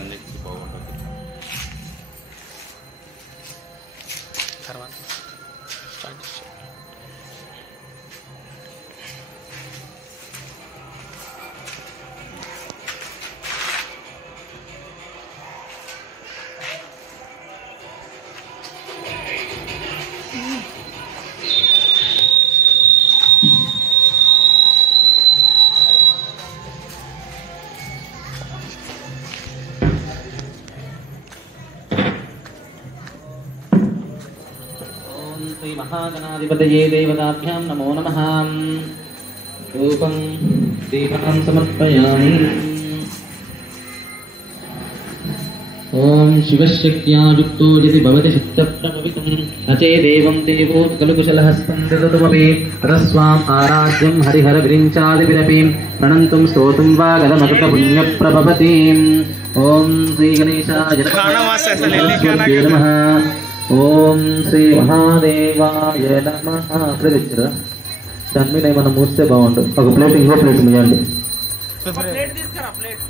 అన్నిటికీ బాగుంటుంది. తర్వాత స్టార్ట్ చేసి श्री महागणाधिपतये देवताभ्यां नमो नमः। धूपं दीपं समर्पयामि। ओम शिवशक्त्या युक्तो यदि भवति शक्तप्रभवितं अचेदेवं देवो खलु कुशलः स्पन्दतमपि रस्वाम् आराध्यं हरिहरविरिञ्चादिभिरपि प्रणन्तुं स्तोतुं वा गलमकृतपुण्यप्रभवतीम्। ओम श्री गणेशाय नमः। ओम श्री महादेवाय नमः। ప్రతిచర తన్మినే మనం మూస్తే బాగుంటుంది. ఒక ప్లేట్ ఇంకో ప్లేట్ మియండి. ప్లేట్ తీసుకురా ప్లేట్.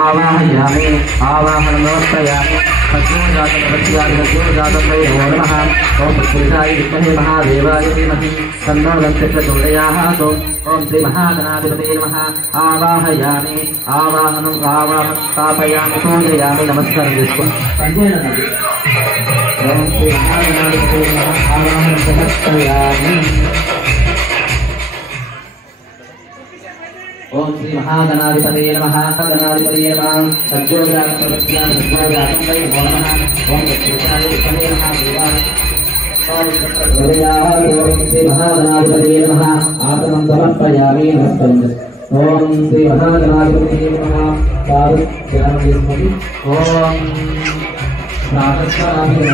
आवाहयामि आवाहनं समर्पयामि। भस्मोजातं प्रत्यागतं वै नमो नमः। ओम पुरुषाय विद्महे महादेवाय धीमहि तन्नो दन्ति प्रचोदयात्। ओम श्री महागणाधिपतये नमः। आवाहयामि आवाहनं स्थापयामि पूजयामि नमस्कारं చేసుకోండి. ओम श्री महागणाधिपतये नमः। आवाहनं समर्पयामि। ओम श्री महागणाधिपतये नमः। गणाधिपतये नमः। सज्जोजातं प्रत्यागतं वै नमो नमः। ओम पुरुषाय विद्महे महादेवाय ओम श्री महागणाधिपतये नमः। आसनं समर्पयामि नमस्कारं। ओम श्री महागणाधिपतये नमः। पादध्यानं ओम प्रातःकाले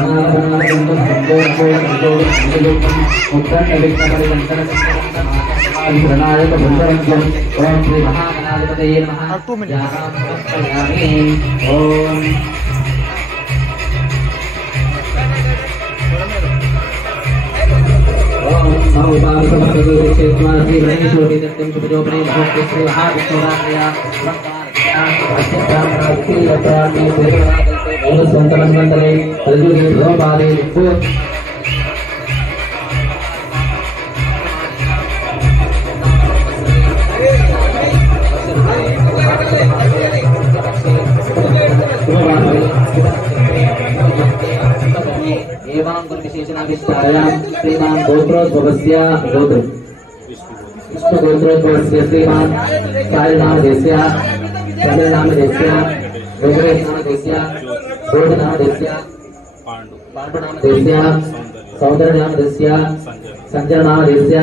ओम श्री महागणाधिपतये नमः। ओम विशेषणाभिष्टायां श्रीमान गोत्रोद्भवस्य गोत्र विष्णुगोत्रोद्भवस्य श्रीमान सायनामदेस्य तमिळनामदेस्य गोत्रेशनामदेस्य गोडनामदेस्य पाण्डुनामदेस्य सौदरनामदेस्य सञ्जयनामदेस्य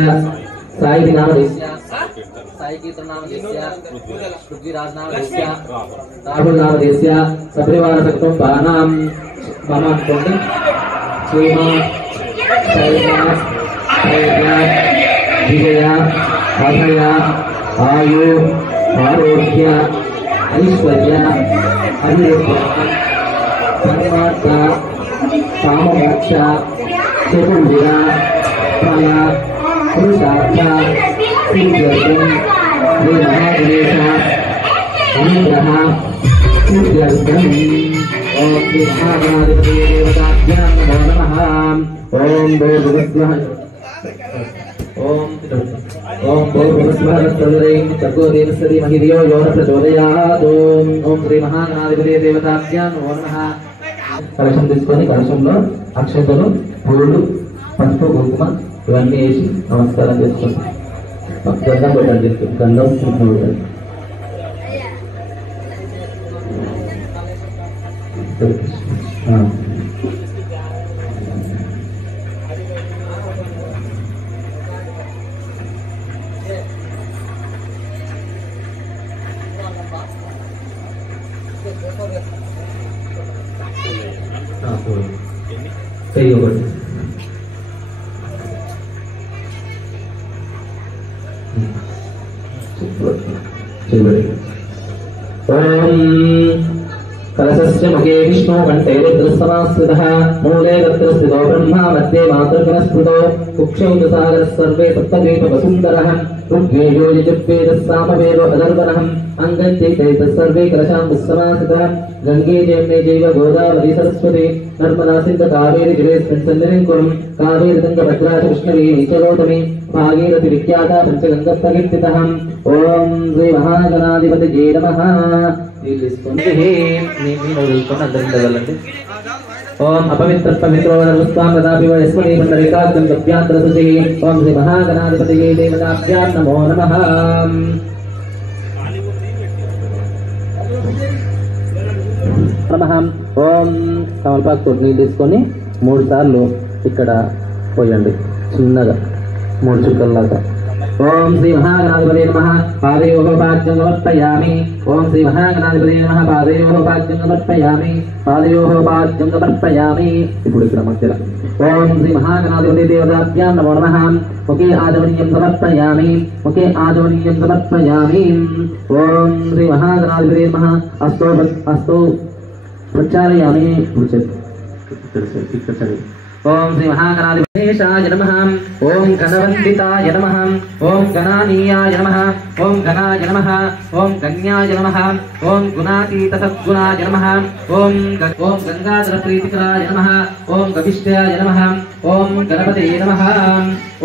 सायिनामदेस्य सायिकीर्तनामदेस्य पृथ्वीराजनामदेस्य राहुलनामदेस्य सपरिवारसकुटुम्बानां मम कोटि श्रीमा शैला शैल्या विजया अभया आयु आरोग्य ऐश्वर्य अनिरुद्ध धर्मार्थ काममोक्ष चतुर्विधा फल पुरुषार्थ सिद्ध्यर्थं श्री महागणेश अनुग्रह सिद्ध्यर्थं। ओम श्री महागणाधिपतये देवताभ्यां नमो नमः। ओम भूर्भुवस्वः ओम भूर्भुवस्वः तदेव चकोदेवस्ति महिधियो यो न प्रचोदयात्। ओम श्री महागणाधिपतये देवताभ्यां नमो नमः। కలశం తీసుకొని కలశంలో అక్షతలు పూలు పసుపు కుంకుమ ఇవన్నీ వేసి నమస్కారం చేసుకోండి. గంధం పెట్టండి. గంధం కుంకుమ పెట్టండి. చెయ్యి ఒకటి कलशस्य मुखे विष्णु कंठे रुद्रस्तमास्थितः मूले तत्र स्थितो ब्रह्मा मध्ये मातृगणस्फुटो कुक्षौ च सागरः सर्वे सप्तद्वीपवसुन्दरः ऋग्वेदो यजुर्वेदः सामवेदो अदर्वणः अङ्गच्चैतैतः सर्वे कलशाम्बुस्समास्थितः गङ्गे जयम्ने जैव गोदावरी सरस्वती नर्मदा सिन्धु कावेरी जलेऽस्मिन् सन्निधिं कुरु कावेरी तुङ्गभद्रा च कृष्णवेणी च गौतमी भागीरथी विख्याता पञ्चगङ्गस्तकीर्तितः ॐ श्री महागणाधिपतये नमः। ओम अपवित्र पवित्रो नमस्तां कदापि वस्मि पुंडरीकाग्रं गभ्यात्रसुते ओम श्री महागणाधिपतये देवताभ्यां नमो नमः। ఓం తమలపాకు నీళ్ళు తీసుకొని 3 సార్లు ఇక్కడ పోయండి చిన్నగా 3 చుక్కల్లాగా। ఓం శ్రీ మహాగణాధిపతయే నమః పాదయోః పాద్యం సమర్పయామి। ఓం శ్రీ మహాగణాధిపతయే నమః పాదయోః పాద్యం సమర్పయామి పాదయోః పాద్యం సమర్పయామి। ఇప్పుడు ఇక్కడ మధ్యలో ఓం శ్రీ మహాగణాధిపతయే దేవతాభ్యాం నమో నమః। ముఖే ఆచమనీయం సమర్పయామి ముఖే ఆచమనీయం సమర్పయామి। ఓం శ్రీ మహాగణాధిపతయే నమః అస్తో అస్తో प्रचारयामि ओम श्री महागणाधिपतेशाय नमः। ओम गणवन्दिताय नमः। ओम गणानीयाय नमः। ओम गणाय नमः। ओम गण्याय नमः। ओम गुणातीत सद्गुणाय नमः। ओम गंगाधर प्रीतिकराय नमः। ओम गविष्ठाय नमः। ओम गणपतये नमः।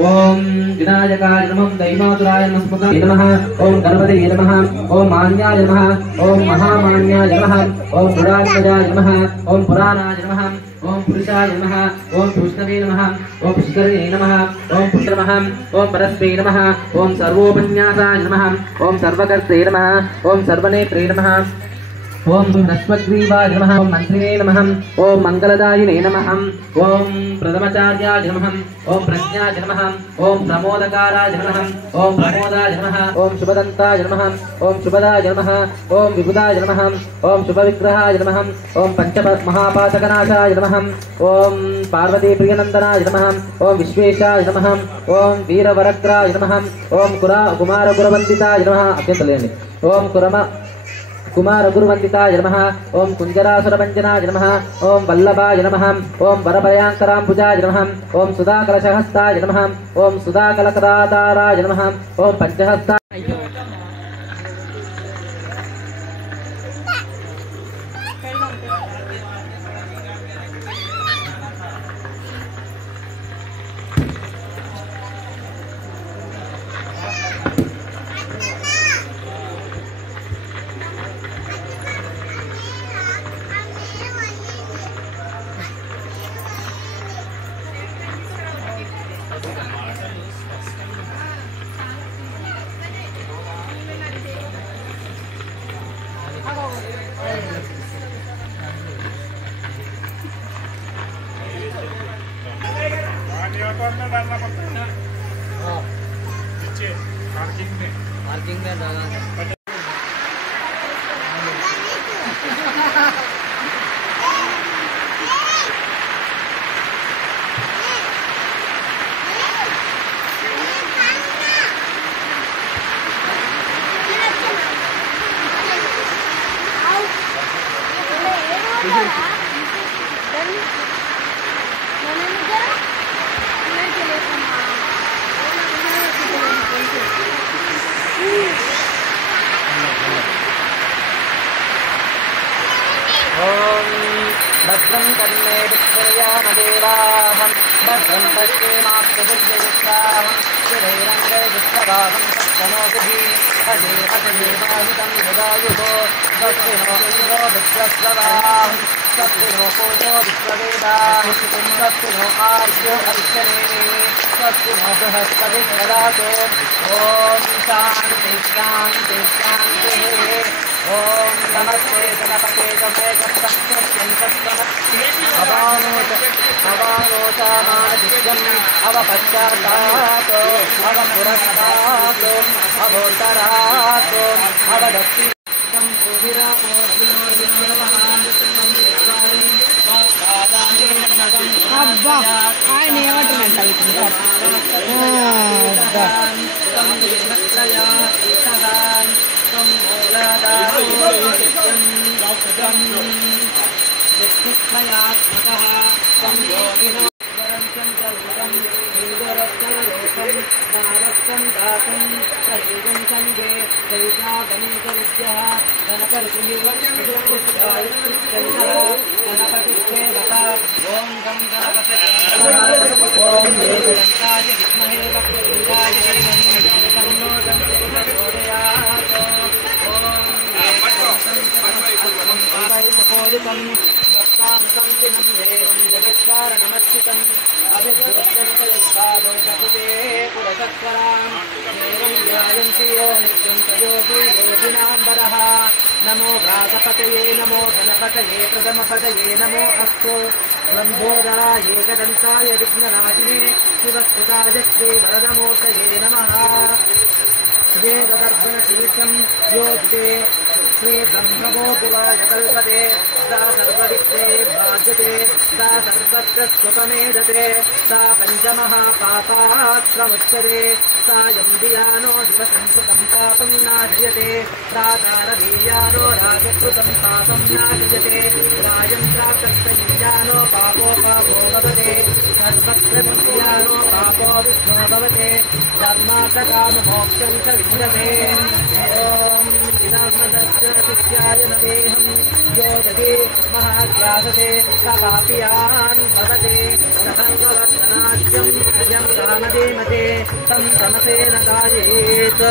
ओम विनायकाय नमः दैमातुराय नमः। ओम गणपतये नमः। ओम मान्याय नमः। ओम महामान्याय नमः। ओम पुराणाय नमः। ओम पुराणाय नमः। ओम पुरुषाय नमः। ओम पुष्णवे नमः। ओम पुष्करणे नमः। ओम पुष्कर नमः। ओम परस्मै नमः। ओम सर्वोपन्यासाय नमः। ओम सर्वकर्त्रे नमः। ओम सर्वनेत्रे नमः। ओम नस्वग्रीवाय नमः। ओम मंत्रिणे नमः। ओम मंगलदायिने नमः। ओम प्रथमाचार्याय नमः। ओम प्रज्ञाय नमः। ओम प्रमोदकाराय नमः। ओम प्रमोदाय नमः। ओम शुभदन्ताय नमः। ओम शुभदाय नमः। ओम विबुधाय नमः। ओम शुभविग्रहाय नमः। ओम पंचमहापातकनाशाय नमः। ओम पार्वती प्रियनंदनाय नमः। ओम विश्वेशाय नमः। ओम वीरवरग्राय नमः। ओम कुमारगुरवन्दिताय नमः। अत्यंतलेंడి ओम कुमार गुरुवंदिताय नमः। ओम कुंजरासुरभंजनाय नमः। ओम वल्लभाय नमः। ओम वरभयांकराम्बुजाय नमः। ओम सुधाकलशहस्ताय नमः। ओम सुधाकलकराधाराय नमः। ओम पंचहस्ताय पार्किंग में भद्रं कर्णे विष्णुयामदेवाहं भद्रं पश्येमाप्तुर्ययुक्ताहं शिरैरङ्गैर्विष्णवाहं सत्तनोतिभिः अजेमहितं ददायुः दक्षिणो इन्द्रो विश्वस्ववाहं दक्षिणो पूजो विश्ववेदाः दक्षिणो आर्यो अरिष्टनेमि दक्षिणो बृहस्पतिः ददातु ॐ शान्ति शान्ति शान्तिः ओम नमस्ते गणपते अवानोचामानदित्यम् अवपश्चात्तातो अवपुरस्तातो अवोत्तरातो अवदक्षिणं भूभिरापो ఆయన ఏమంటున్నాంట नमो व्रातपतये नमो गणपतये प्रथमपतये नमो अस्तु लम्बोदराय एकदन्ताय विघ्ननाशिने शिवस्तुताय श्री वरदमूर्तये नमः वेददर्शनतीर्थं योज्ये श्री ब्रह्मगोकुलाय कल्पते सा सर्वविद्ये बाध्यते सा सर्वत्र स्वपमेधते सा पञ्चमहापापात्रमुच्यते सा यम्बियानो दिवसंस्कृतं पापं नाश्यते सा दानवीयानो राजकृतं पापं नाश्यते राजं प्राप्तस्तयीयानो पापो पापो भवते सर्वत्र विद्यानो पापो विष्णो भवते धर्मार्थकाममोक्षं च विद्यते ॐ विनाग्नदर्शनशिष्याय न देहं योजते महात्यागते स पापियान् भवते सहर्ववर्धनाद्यं यं दानदेमते तं तमसेन कायेत्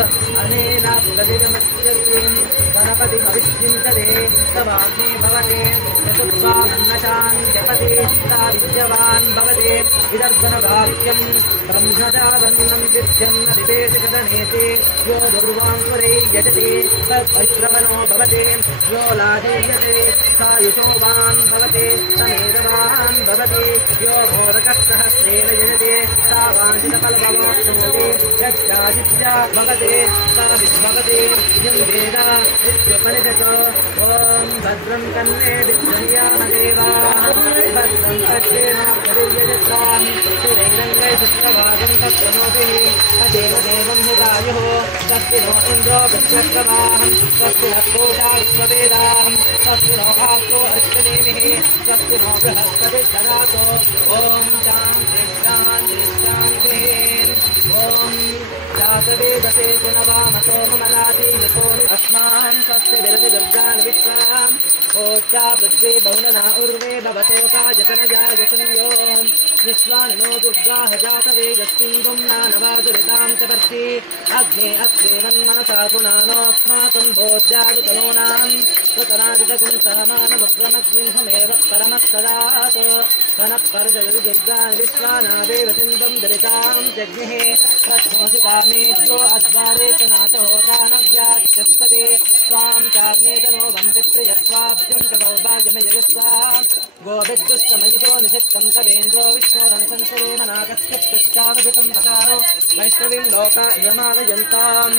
अनेन गतिरमस्यं गणपतिमविचिन्तते समाग्ने भवते चतुर्वामन्नशान् जपते सा विद्यवान् भवते विदर्शनभाग्यं ब्रह्मदावर्णं विद्यं विवेशगणेते यो दुर्वाङ्कुरे यजते तद्वैश्रवणो भवते यो लादीयते स युषोवान् भवते समेधवान् भवते यो घोरकसहस्रेण यजते सा वाञ्छितफलमवाप्नोति यज्ञादित्या भवते सा विद्भवते यं वेद विद्युपनिषत् ॐ भद्रं कन्ने विद्युयामदेवाः भद्रं पश्येमाप्यदिव्यजत्रां श्रीरङ्गै चित्रभागं तत्प्रणोतिः तदेव देवं हितायुः तस्ति नो इन्द्रो विश्वक्रमाहं तस्ति नक्षोषा विश्ववेदाहं तस्ति नो आस्तो अष्टनेमिः तस्ति नो बृहस्पति ददातो ॐ शान्ति शान्ति शान्तिः ॐ जातवेदसे पुनवामतो मम राजीयतो अस्मान् तस्य विरति दुर्गान् विश्वाम् ओच्चा पृथ्वी बहुलना उर्वे भवतो काजतनजाय संयोः विश्वानिनो दुर्गाः जातवेदस्तिन्दुं नानवादुरितां च पर्षि अग्ने अग्नेवन्मनसा गुणानोऽस्माकं भोज्यादितनूनां प्रतरादितकुं सामानमुग्रमग्निंहमेव परमस्तदात् तनः परजयति दुर्गान् विश्वानादेव सिन्दं दरितां जग्निः तत्मोऽसि कामेभ्यो अद्वारे च नाथहोतानव्याच्यस्पते स्वां चाग्नेतनो वन्दिप्रियस्वाभ्यं च सौभाग्यमयविस्वा गोभिद्दुष्टमयितो निषिक्तं तवेन्द्रो विष्णोरणसंसरोमनागस्य पृच्छामधुतं वकारो वैष्णवीं लोका इयमादयन्ताम्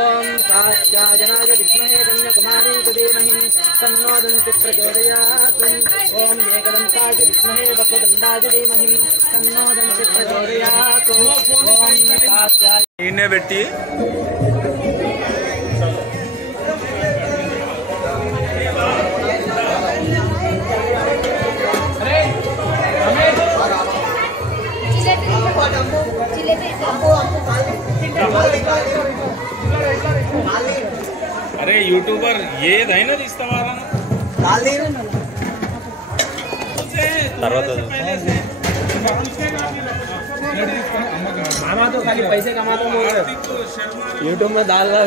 ॐ कात्यायनाय विद्महे कन्याकुमारी धीमहि तन्नो दन्ति प्रचोदयात् ॐ एकदन्ताय विद्महे वक्रतुण्डाय धीमहि तन्नो दन्ति प्रचोदयात् ॐ कात्याय इन्हें बेटी अरे यूट्यूबर ये ना इस्तेमाल मामा तो खाली पैसे कमाता यूट्यूब में डाल रहा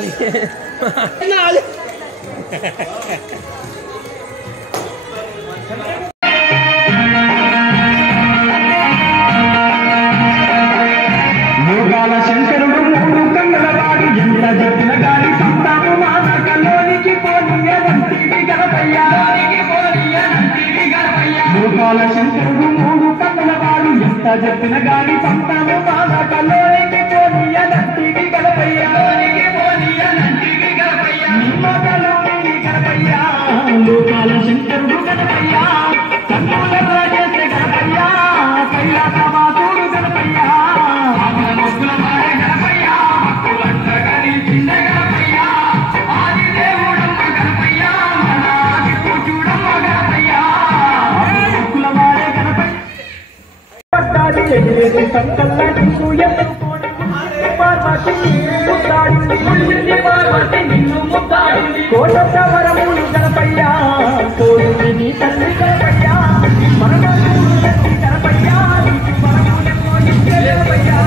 యోగాల శంకరుడు మూడు కంగళవాడు ఎంత చెప్పిన గాలి సంతాపు మాన కల్లోనికి పోనీయంటివి గణపయ్యా యోగాల శంకరుడు మూడు కంగళవాడు ఎంత చెప్పిన గాలి సంతాపు మాన కల్లోనికి పోనీయంటివి గణపయ్యా నిమ్మకలోని గణపయ్యా లోకాల శంకరుడు గణపయ్యా కన్నుల రాజేశ గణపయ్యా కైలాసవాసుడు లేదు సంకల్లాంటి సూయెత్తుకొని పార్వతి నిన్ను ముద్దాడింది కోట వరములు గణపయ్యా తోడు నీ తల్లి గణపయ్యా మరణములు గణపయ్యా మరణములెన్నో ఇచ్చే గణపయ్యా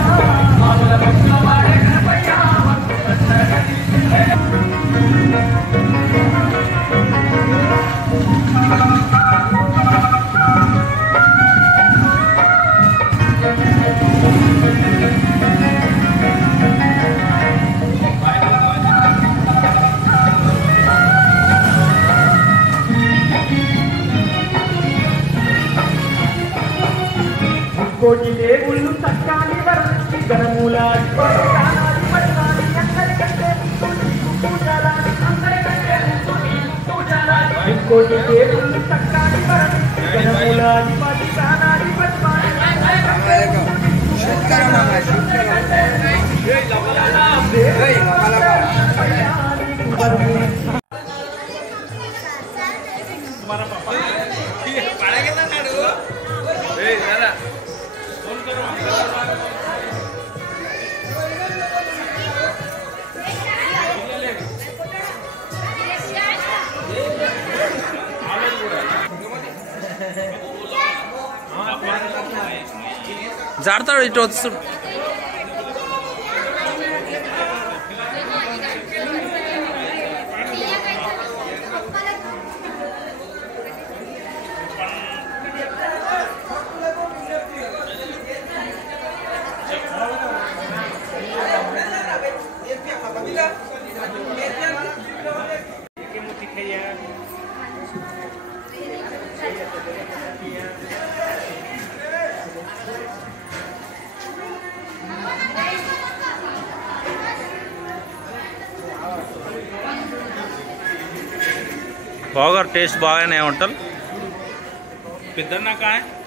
మామూల భక్తుల వాడే గణపయ్యా కోటి దేవుళ్ళు చక్కాని వరచి గణమూల కోటి దేవుళ్ళు చక్కాని వరచి గణమూల జాడతాడు ఇటు వస్తు బాగా టేస్ట్ బాగానే ఉంటుంది పెద్దన్నా కాయ